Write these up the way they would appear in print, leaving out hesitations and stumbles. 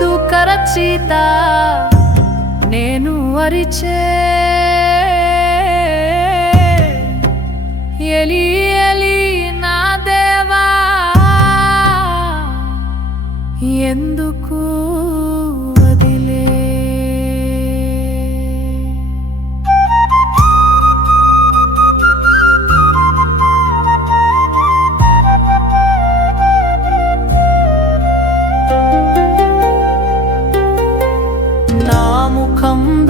మృదుక రచిత నేను అరిచే ఎలి ఎలి నా దేవా ఎందుకు వదిలే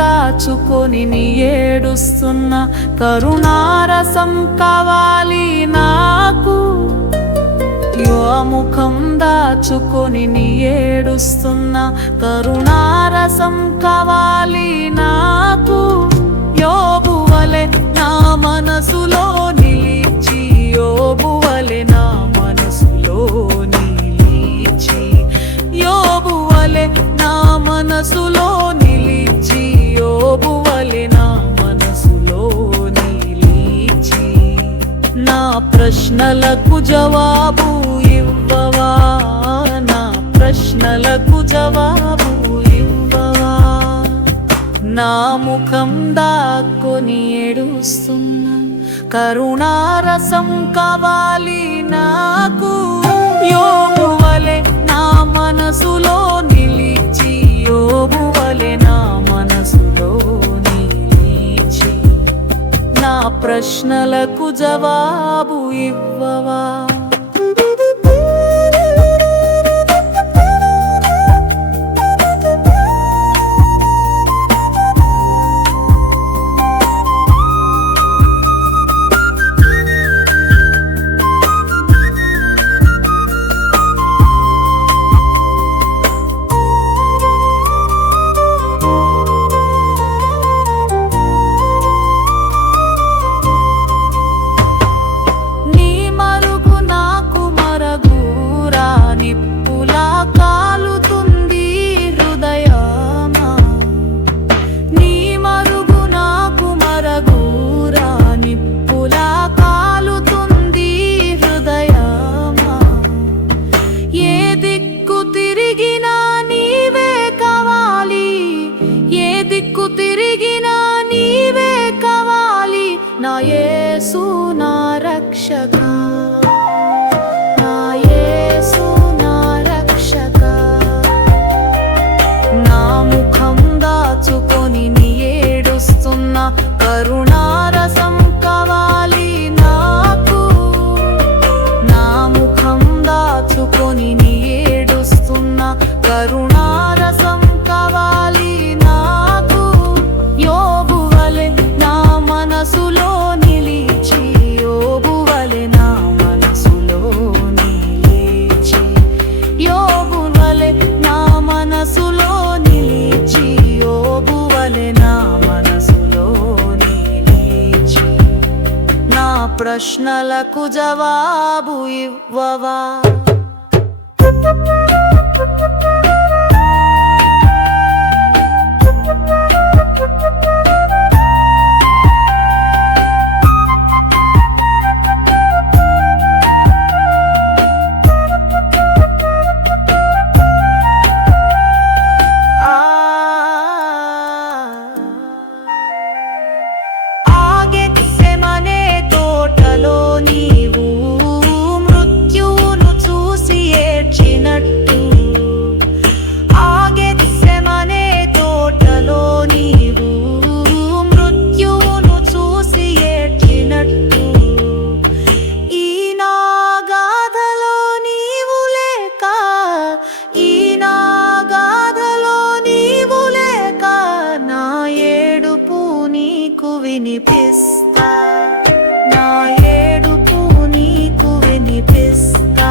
దాచుకొని నీ ఏడుస్తున్న కరుణారసం కావాలి నాకు ముఖం దాచుకొని నీ ఏడుస్తున్న కరుణారసం కావాలి నాకు యోబు వలె నా మనసులో నిలిచి యోబు వలె నా మనసులో నిలిచి యోబు వలె నా మనసులో నిలిచి యోబు వలె నా మనసులో నిలిచి నా ప్రశ్నలకు జవాబు ఇవ్వవా నా ప్రశ్నలకు జవాబు ఇవ్వవా నా ముఖం దాక్కొని ఏడుస్తున్న కరుణారసం కావాలి నాకు యోబు వలె నా మనసులో నిలిచి యోబు వలె నా మనసులో నిలిచి నా ప్రశ్నలకు జవాబు ఇవ్వవా తిరిగినా నీవే కావాలి నా యేసు నా రక్షక నా యేసు నా రక్షక నా ముఖం దాచుకొని నీ ఏడుస్తున్న కరుణారసం కావాలి నాకు నా ముఖం దాచుకొని నీ ఏడుస్తున్న కరుణారసం కావాలి మనసులో నిలిచి యోబు వలె నా మనసులో నిలిచి యోబు వలె నా మనసులో నిలిచి యోబు వలె నా మనసులో నిలిచి నా ప్రశ్నలకు జవాబు ఇవ్వవా వినిపిస్తా నా ఏడుపు నీకు వినిపిస్తా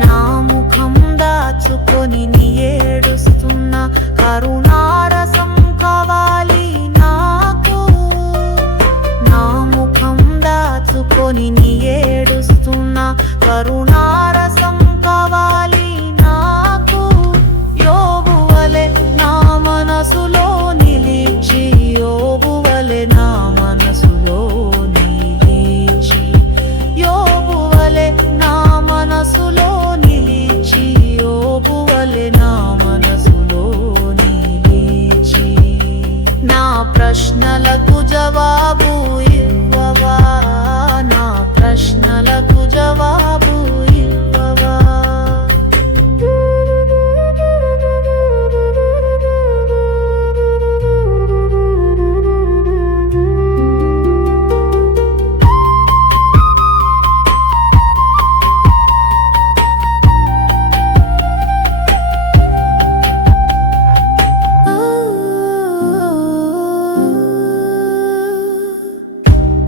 నా ముఖం దాచుకొని నీ ఏడుస్తున్న కరుణారసం కావాలి నాకు నా ముఖం దాచుకొని నీ ఏడుస్తున్న కరుణారసం కావాలి నాకు యోబు వలె నా మనసులో నిలిచి యోబు వలె నా ప్రశ్నలకు జవాబు ఇవ్వవా, నా ప్రశ్నలకు జవాబు ఇవ్వవా.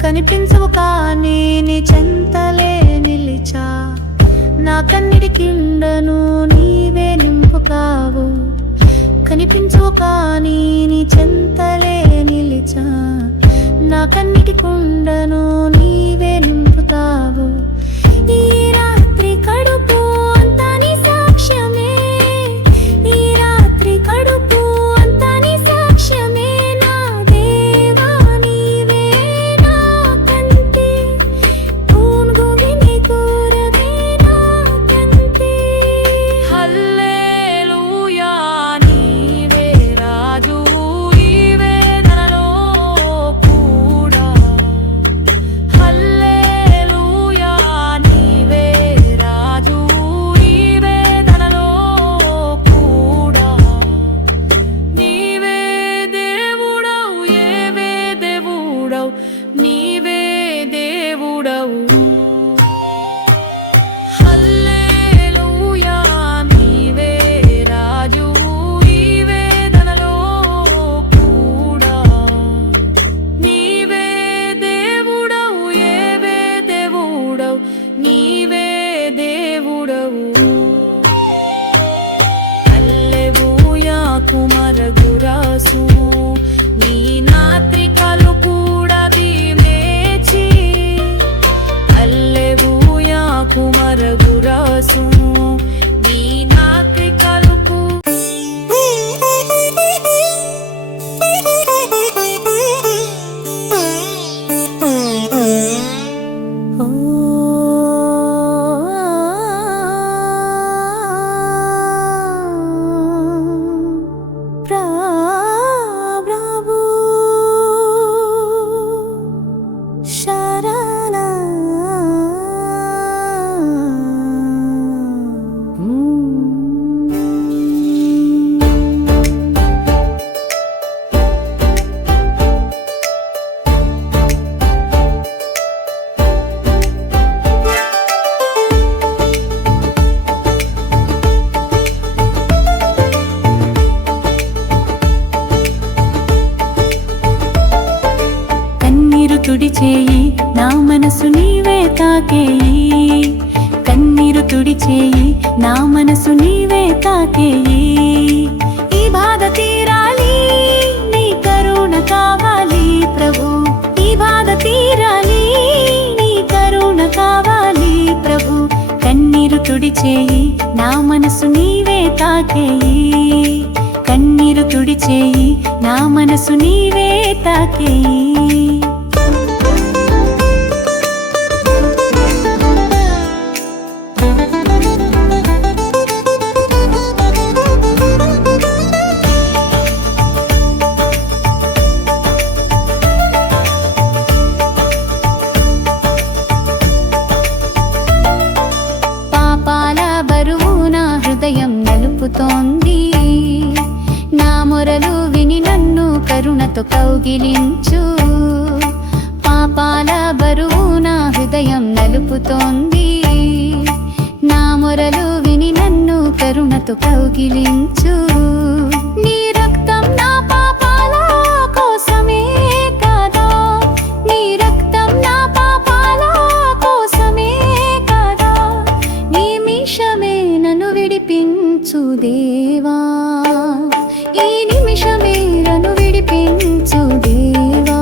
కనిపించవు కానీ నీ చెంతలే నిలిచా, నా కన్నిటి కిండను నీవే నింపుతావు. కనిపించవు కానీ నీ చెంతలే నిలిచా, నా కన్నిటి కుండను నీవే నింపుతావు. ఈ రాత్రి కడుపు అంతా నీ సాక్ష్యమే, ఈ రాత్రి కడుపు అంతా నీ సాక్ష్యమే. నా దేవా నీవే నా కంటి, పూన్గువిని కూరవే నా కంటి. హల్లెలూయా నీవే రాజు ఈ వేదనలో కూడా. హల్లెలూయా నీవే రాజు ఈ వేదనలో కూడా. నీవే దేవుడవు, ఏవే దేవుడవు, నీవే దేవుడవు. హల్లెలూయా నీవే రాజు ఈ వేదనలో కూడా. నీవే దేవుడవు, ఏవే దేవుడవు, నీవే దేవుడవు. హల్లెలూయా కుమరగురాసు నీ నాత్రికలు కూడా దీమేచి. హల్లెలూయా కుమరగురాసు నీ నాత్రికలు ప్రభు శరణ. కన్నీరు తుడిచేయి నా మనసు నీవే తాకేయి, కన్నీరు తుడిచేయి నా మనసు నీవే తాకేయి. ఈ బాధ తీరాలి, నీ కరుణ కావాలి ప్రభు. ఈ బాధ తీరాలి, నీ కరుణ కావాలి ప్రభు. కన్నీరు తుడిచేయి నా మనసు నీవే తాకేయి, కన్నీరు తుడిచేయి నా మనసు నీవే తాకేయి. పాపాల బరువు నా హృదయం నలుపుతోంది, నా మొరలు విని నన్ను కరుణతో కౌగిలించు. పాపాల బరువు నా హృదయం నలుపుతోంది, నా మొరలు విని నన్ను కరుణతో కౌగిలించు. నీ రక్తం నా పాపాల కోసమే కదా, నీ రక్తం నా పాపాల కోసమే కదా. నిమిషమే నన్ను విడిపించు దేవా, ఈ నిమిషమే నన్ను విడిపించు దేవా.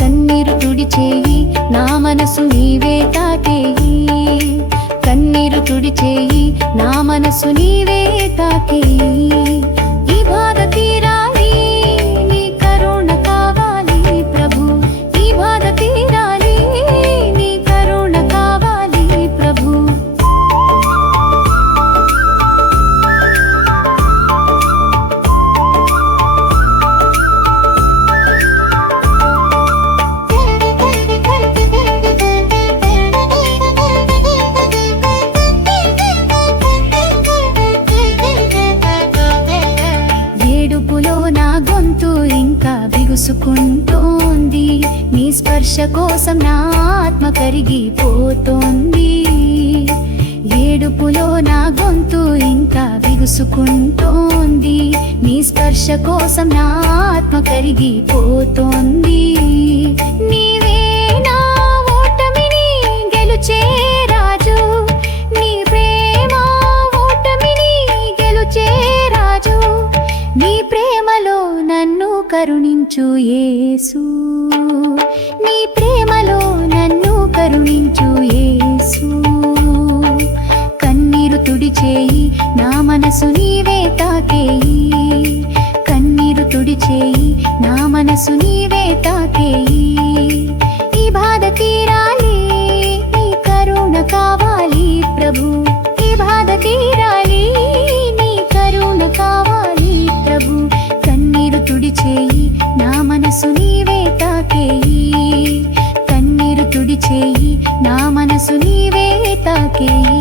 కన్నీరు తుడిచేయి నా మనసు నీవే తాకేయి, కన్నీరు తుడిచేయి నా మనసు నీవే తాకేయి. ఈ బాధ తీరాలి, నీ కరుణ కావాలి ప్రభు. ఈ బాధ తీరాలి, నీ కరుణ కావాలి ప్రభు. బిగుసుకుంటోంది, నీ స్పర్శ కోసం నా ఆత్మ కరిగిపోతోంది. ఏడుపులో నా గొంతు ఇంకా బిగుసుకుంటోంది, నీ స్పర్శ కోసం నా ఆత్మ కరిగిపోతోంది. నీవే నా ఓటమిని గెలుచే రాజు, నీ ప్రేమ ఓటమిని గెలుచే రాజు. నీ ప్రేమలో నన్ను కరుణించు యేసు, నీ ప్రేమలో నన్ను కరుణించు యేసు. కన్నీరు తుడిచేయి నా మనసు నీవే తాకేయి, కన్నీరు తుడిచేయి నా మనసు నీవే తాకేయి. ఈ బాధ తీరాలి, నీ కరుణ కావాలి ప్రభు, ఈ బాధ తీరాలి, నీ కరుణ కావాలి ప్రభు. కన్నీరు తుడిచేయి నా మనసు నీవే తాకేయి, కన్నీరు తుడిచేయి నా మనసు నీవే తాకేయి.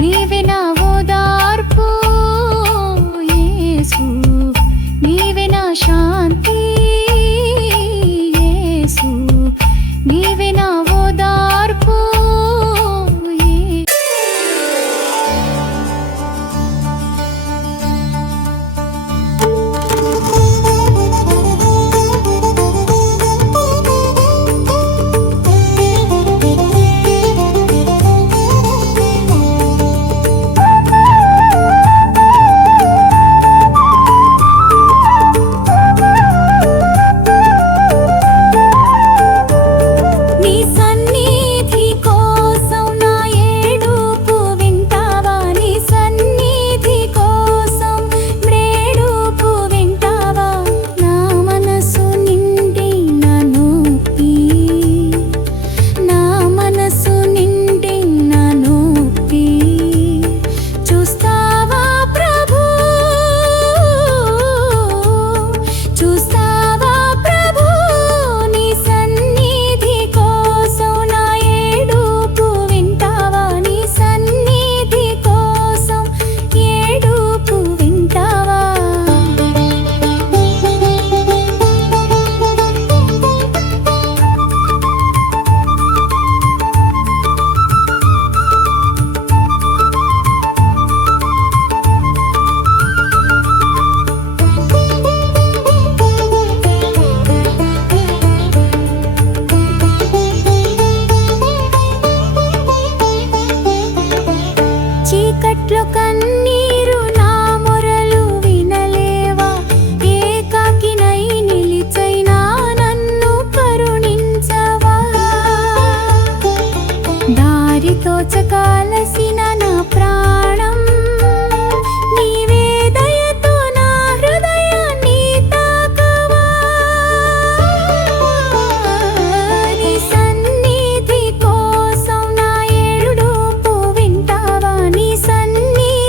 నీవే నా ఓదార్పు యేసు, నీవే నా శాంతి యేసు, నీవే నా ఓదార్పు. చీకట్లో కన్నీరు నా మొరలు వినలేవా, ఏకాకినై నిలిచైనా నన్ను కరుణించవా. దారి తోచకాలసిన నా ప్రాణం నీవే దయతో నా హృదయాన్ని తాకవా. నీ సన్నిధి కోసం నా ఏడుపు వింటావా, నీ సన్నిధి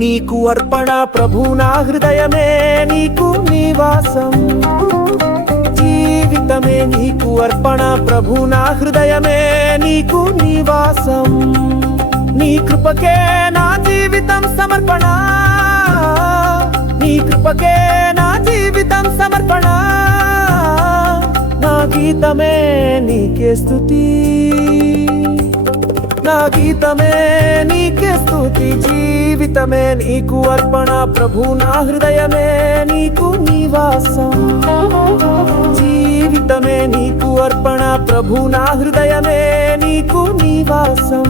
నీకు అర్పణ ప్రభు నా హృదయమే నీకు నివాసం జీవితమే నీకు అర్పణ ప్రభు నా హృదయమే నీకు నివాసం నీ కృపకే నా జీవితం సమర్పణ నీ కృపకే నా జీవితం సమర్పణ నా గీతమే నీకే స్తుతి నా గీతమే నీకే స్తుతి జీవితమే నీకు అర్పణ ప్రభు నా హృదయమే నీకు నివాసం జీవితమే నీకు అర్పణ ప్రభు నా హృదయమే నీకు నివాసం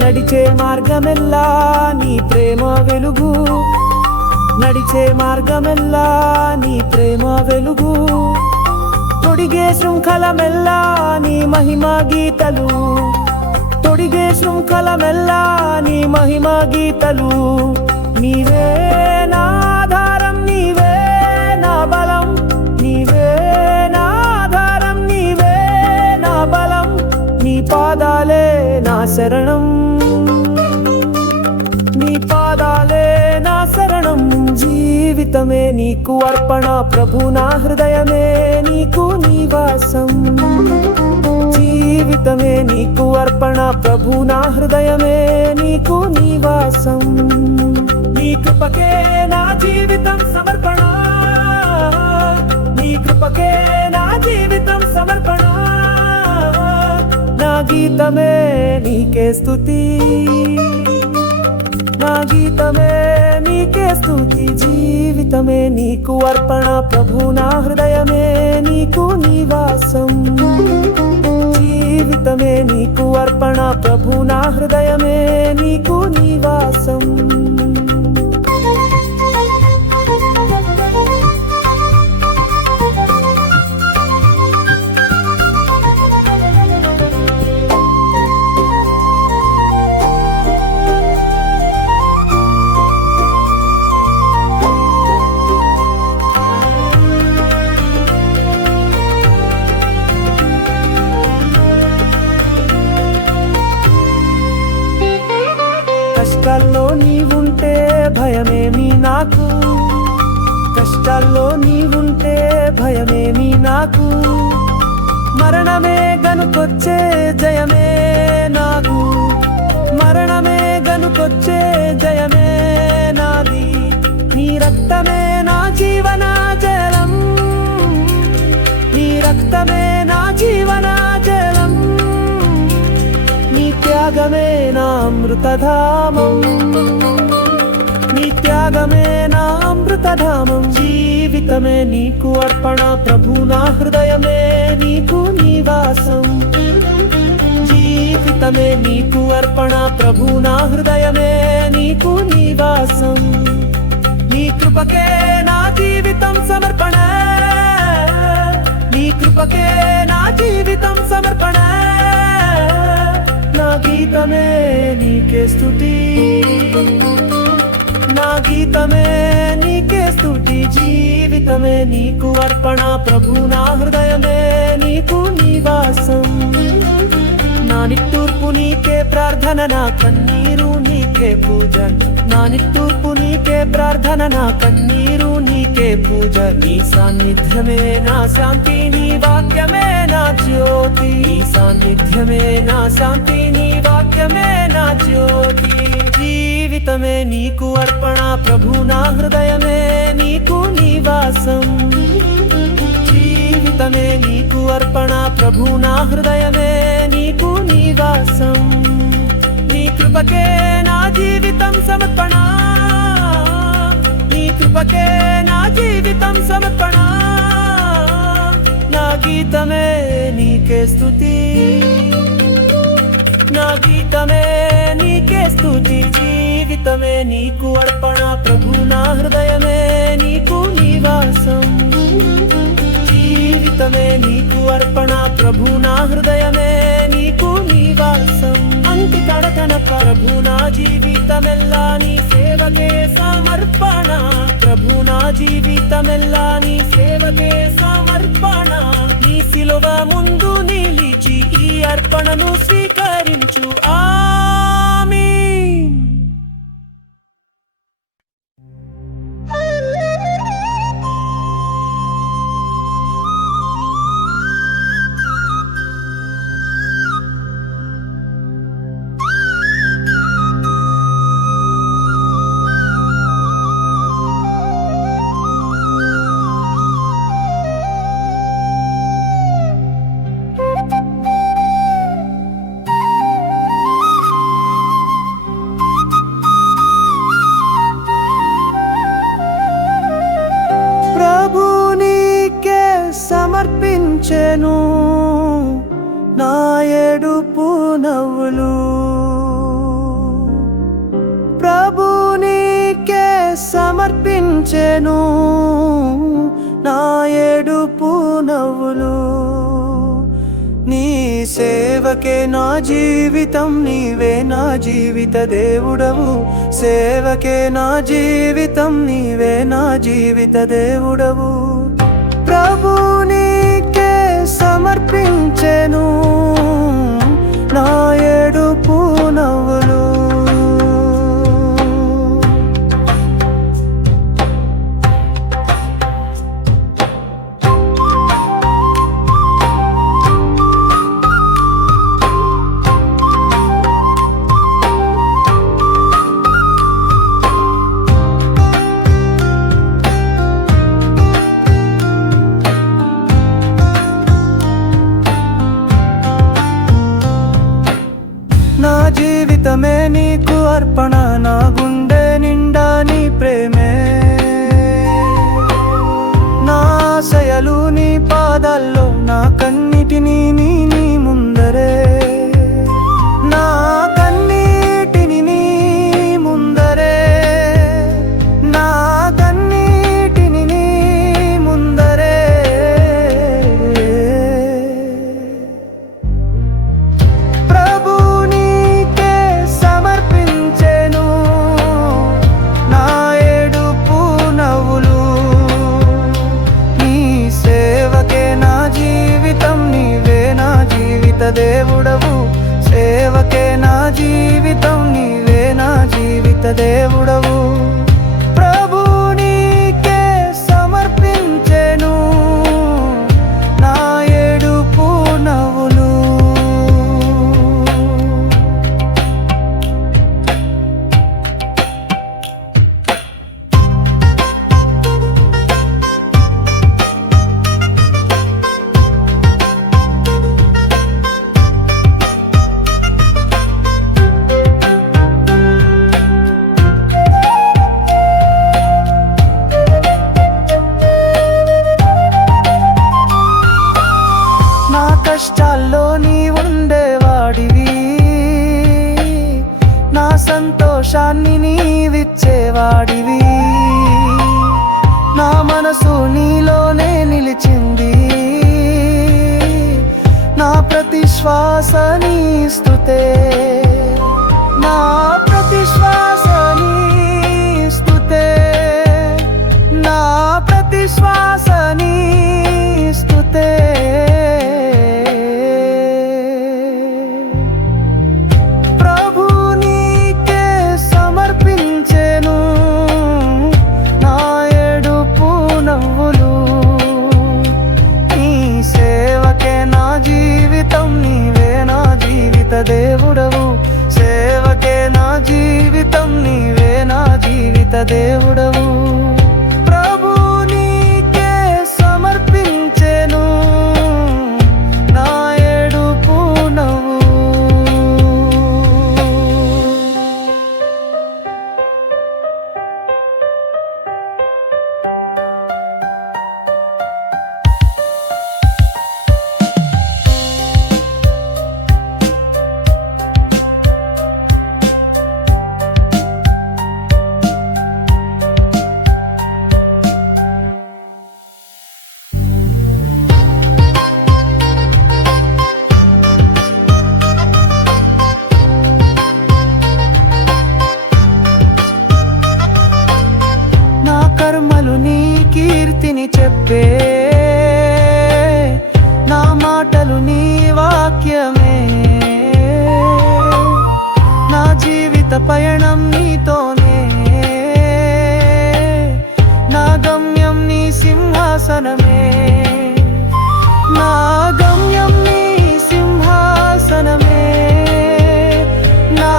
నడిచే మార్గమెల్లా నీ ప్రేమ వెలుగు నడిచే మార్గమెల్లా నీ ప్రేమ వెలుగు తొడిగే శృంఖలమెల్లా నీ మహిమ గీతలు తొడిగే శృంఖలమెల్లా నీ మహిమ గీతలు నీవే నా ఆధారం నీవే నా బలం నీవే నా ఆధారం నీవే నా బలం నీ పాదాలే నా శరణం నీ పాదాలే నా శరణం జీవితమే నీకు అర్పణ ప్రభు నా హృదయమే నీకు నివాసం జీవితమే నీకు అర్పణ ప్రభు నా హృదయమే నీకు నివాసం నీ కృపకే నా జీవితం సమర్పణ నీ కృపకే నా జీవితం సమర్పణ నా గీతమే నీకే స్తుతి నా గీతమే నీకే స్తుతి జీవితమే నీకు అర్పణ ప్రభు నా హృదయమే నీకు నివాసం జీవితమే నీకు అర్పణ ప్రభు నా హృదయమే నీకు నివాసం కష్టాల్లో నీవుంటే భయమేమి నాకు కష్టాల్లో నీవుంటే భయమేమి నాకు మరణమే గనుకొచ్చే జయమే నాకు మరణమే గనుకొచ్చే జయమే నాది నీ రక్తమే నా జీవన జలం నీ రక్తమే నా జీవన జలం నీ త్యాగమే నా అమృతధామం నీ త్యాగమే నా అమృతధామం జీవితమే నీకు అర్పణ ప్రభు నా హృదయమే నీకు నివాసం జీవితమే నీకు అర్పణ ప్రభు నా హృదయమే నీకు నివాసం నీ కృపకే నా జీవితం సమర్పణ నీ కృపకే నా జీవితం సమర్పణ నా గీతమే నీకే స్తుతి నా గీతమే నీకే స్తుతి జీవితమే నీకు అర్పణ ప్రభు నా హృదయమే నీకు నివాసం నా నిట్టూర్పు నీకే ప్రార్థన నా కన్నీరు నీకే పూజ నా నిట్టూర్పు నీకే ప్రార్థన నా కన్నీరు నీకే పూజ నీ సాన్నిధ్యమే నా శాంతి నీ వాక్యమే నా జ్యోతి నీ సాన్నిధ్యమే నా శాంతి నీ వాక్యమే నా జ్యోతి జీవితమే నీకు అర్పణ ప్రభు నా హృదయమే నీకు నివాసం జీవితమే నీకు అర్పణ ప్రభు నా హృదయమే నీకు నివాసం నీ కృపకే నా జీవితం సమర్పణ నీ కృపకే నా జీవితం సమర్పణ నా గీతమే నీకే స్తుతి నా గీతమే నీకే స్తుతి జీవితమే నీకు అర్పణ ప్రభు నా హృదయమే నీకు నివాసం జీవితమే నీకు అర్పణ ప్రభు నా హృదయమే నీకు నివాసం నడకనప్ప ప్రభు నా జీవితమెల్లా నీ సేవకే సమర్పణ ప్రభు నా జీవితమెల్లా నీ సేవకే సమర్పణ నీ శిలువ ముందు నిలిచి ఈ అర్పణను స్వీకరించు ఆమేన్. ప్రభు నీకే సమర్పించెను నా ఏడుపు నవ్వులు ప్రభు నీకే సమర్పించెను నా ఏడుపు నవ్వులు నీ సేవకే నా జీవితం నీవే నా జీవిత దేవుడవు సేవకే నా జీవితం నీవే నా జీవిత దేవుడవు ప్రభు నీకే సమర్పించెను నా ఏడుపు నవ్వులు నా జీవితమే నీకు అర్పణ నా గుండె నిండా నీ ప్రేమే నా ఆశయాలు నీ పాదాల్లో నా కన్నిటిని నీ ముందరే నా కన్నీటిని నీ ముందరే నా కన్నీటిని నీ ముందరే ప్రభు నీకే సమర్పించెను నా ఏడుపు నవ్వులు నీ సేవకే నా జీవితం నీవే నా జీవిత దేవుడవు సేవకే నా జీవితం నీవే నా జీవిత దేవుడవు ప్రభు నీకే సమర్పించెను నా ఏడుపు నవ్వులు నా కష్టాల్లో నీ ఉండేవాడివి నా సంతోషాన్ని నీవిచ్చేవాడివి నా మనసు నీలోనే నిలిచింది నా ప్రతి శ్వాస నీ స్తుతే నా ప్రతి శ్వాస నీ స్తుతే నా ప్రతి శ్వాస నీ స్తుతే ప్రభు నీకే సమర్పించెను నా ఏడుపు నవ్వులు నీ సేవకే నా జీవితం నీవే నా జీవిత దేవుడవు సేవకే నా జీవితం నీవే నా జీవిత దేవుడవు ప్రభు నీకే సమర్పించెను నా ఏడుపు నవ్వు పయనం నీతోనే, నా గమ్యం నీ సింహాసనమే, నా గమ్యం నీ సింహాసనమే, నా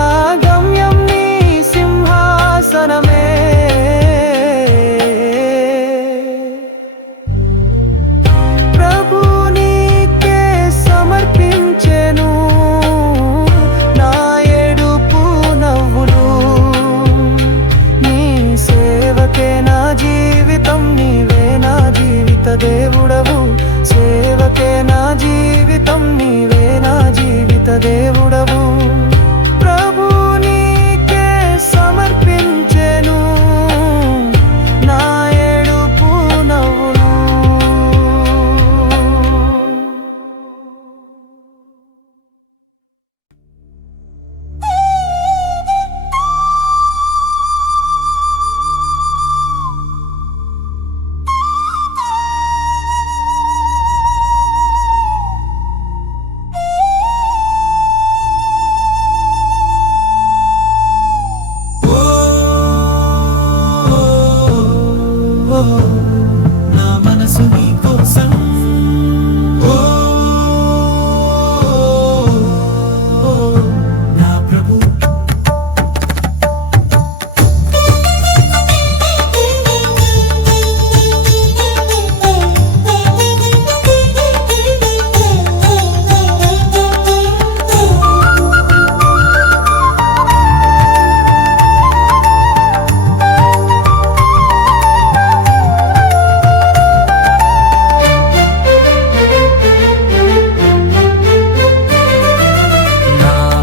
గమ్యం నీ సింహాసనమే. ప్రభు నీకే సమర్పించెను నా ఏడుపు నవ్వులు, నీ సేవకే నా జీవితం, నీవే నా జీవిత దేవుడవు, సేవకే నా జీవితం, నీవే నా జీవిత దేవుడవు. ప్రభు నీకే సమర్పించెను నా ఏడుపు నవ్వులు. నా మనసు నీ కోసం, నా ప్రభు.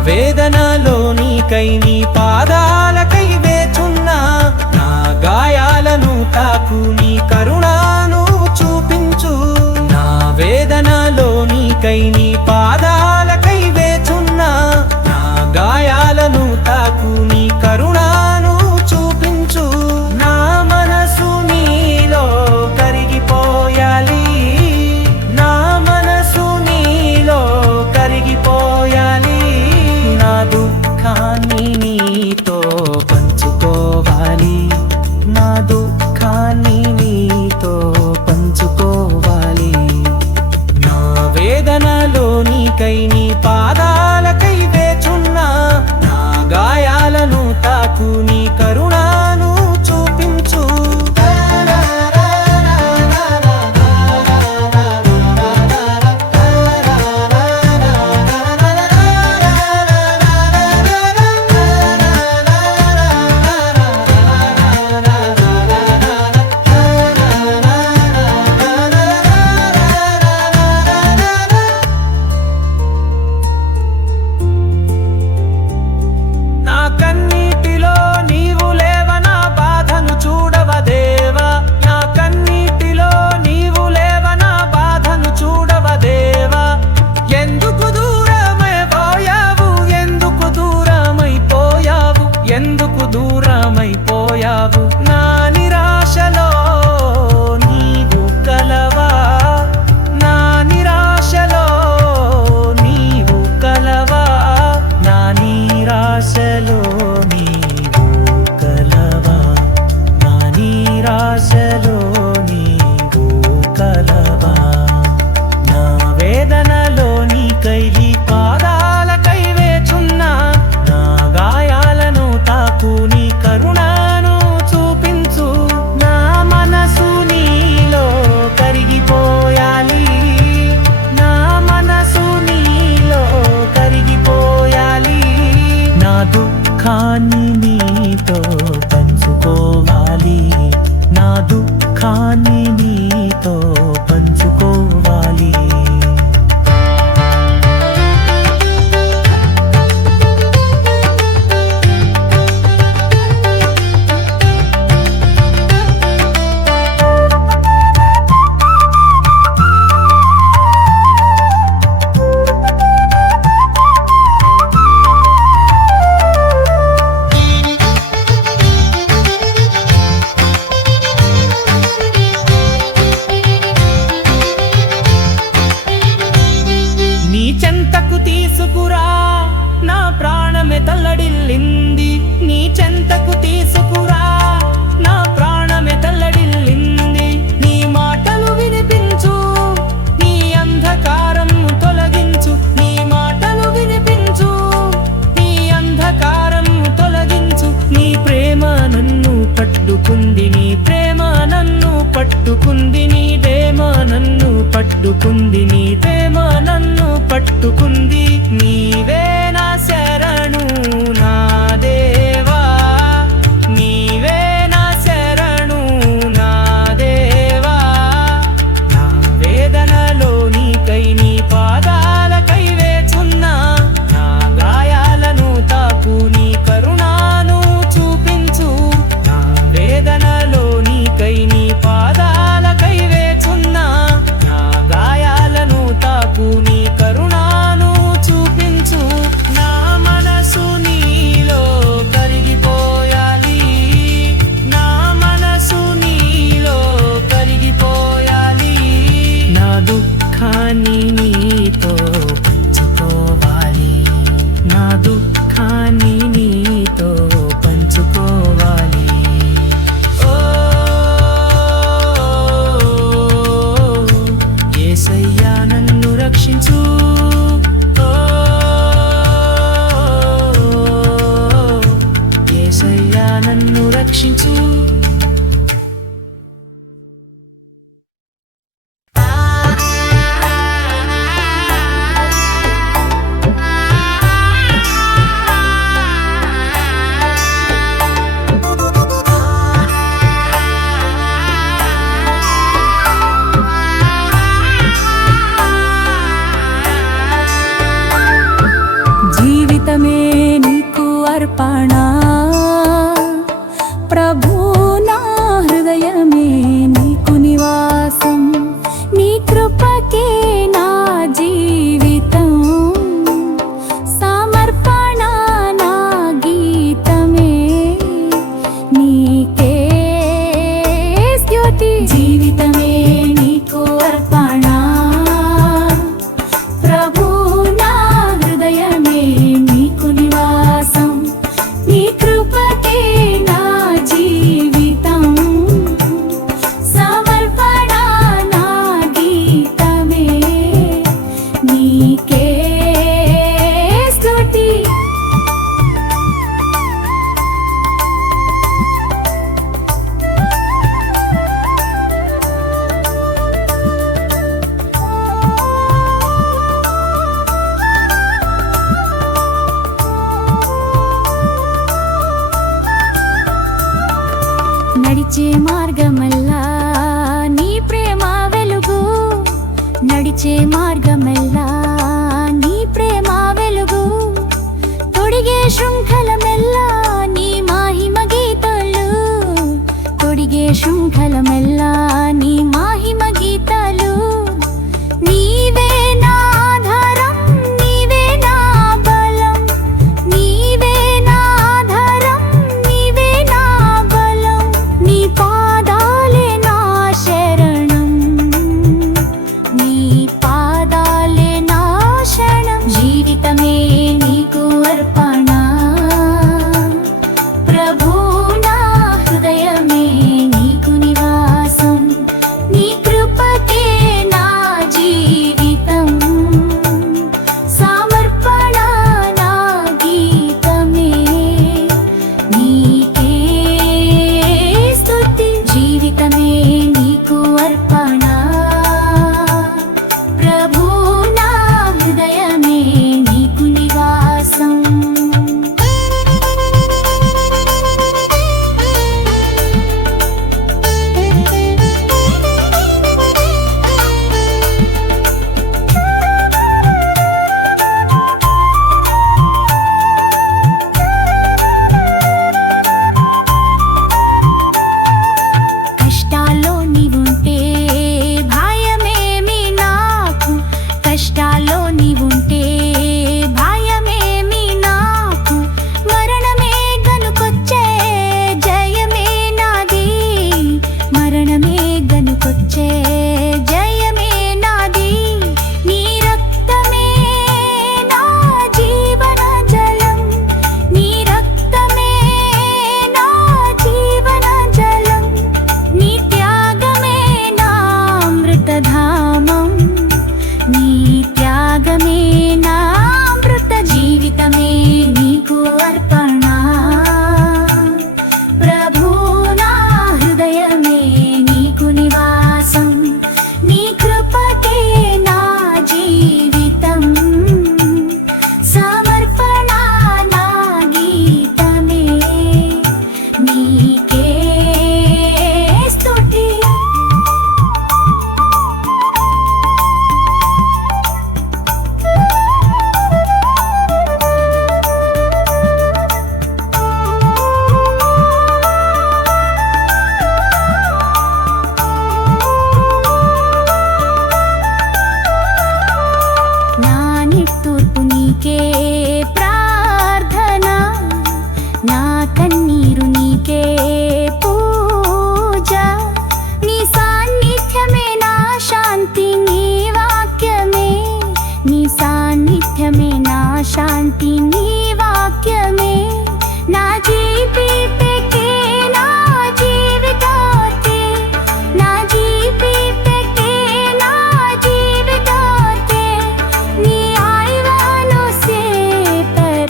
వేదనలో నీకై నీ పాదాలకై వేచున్నా, నా గాయాలను తాకు నీ కరుణాను చూపించు. నా వేదనలో నీకై నీ పాదాలకై వేచున్నా, నా గాయాలను తాకు నీ కరుణాను చూపించు. నా మనసు నీలో కరిగిపోయాలి, నా మనసు నీలో కరిగిపోయాలి, నా దుఃఖాన్ని నీతో పంచుకోవాలి, నా దుఃఖాన్ని నీతో పంచుకోవాలి. నా వేదనలో నీకై నీ పాదాలకై వేచున్నా, నా గాయాలను తాకు నీ కరుణాను చూపించు. నా కన్నీటిలో నీవు లేవ, నా బాధను చూడవ దేవా, నా కన్నీటిలో నీవు లేవ, నా బాధను చూడవ దేవా. ఎందుకు దూరమైపోయావు, ఎందుకు దూరమైపోయావు, ఎందుకు దూరమైపోయావు. నా నిరాశలో నీవు కలవా, నా నిరాశలో నీవు కలవా, నా నిరాశలో నీవు కలవా, నా నిరాశలో నీవు కలవా. నా వేదనలో నీకై నీ పాదాలకై వేచున్నా, నా గాయాలను తాకు నీ కరుణాను చూపించు. పట్టుకుంది నీ ప్రేమ నన్ను పట్టుకుంది నీ ప్రేమ నన్ను పట్టుకుంది నీ ప్రేమ నన్ను పట్టుకుంది నీవే నా శరణు నా దేవా నీవే నా శరణు నా దేవా నా వేదనలో నీకై నీ పాదాలకై వేచున్నా నా గాయాలను తాకు నీ కరుణాను చూపించు నా వేదనలో నీకై నీ పాదాలకై వేచున్నా నా గాయాలను తాకు నీ కరుణాను చూపించు నా మనసు నీలో కరిగిపోయాలి నా మనసు నీలో కరిగిపోయాలి నా దుఃఖాన్ని నీతో పంచుకోవాలి నా దుఃఖాన్ని నీతో పంచుకోవాలి ఓ యేసయ్యా నన్ను రక్షించు ఓ యేసయ్యా నన్ను రక్షించు జీవితమే నీకు అర్పణ ప్రభు నా హృదయమే నీకు నివాసం నీ కృపకే నా జీవితం సమర్పణ నా గీతమే నీకే స్తుతి జీవితమే నీకు అర్పణ ప్రభు నా హృదయమే నీకు నివాసం నీ కృపకే నా జీవితం సమర్పణ నా గీతమే నీకే స్తుతి నడిచే మార్గమల్లా నీ ప్రేమ వెలుగు నడిచే మార్గమల్లా నీ ప్రేమ వెలుగు తొడిగే శృంఖలమెల్లా నీ మహిమ గీతాలు తొడిగే శృంఖల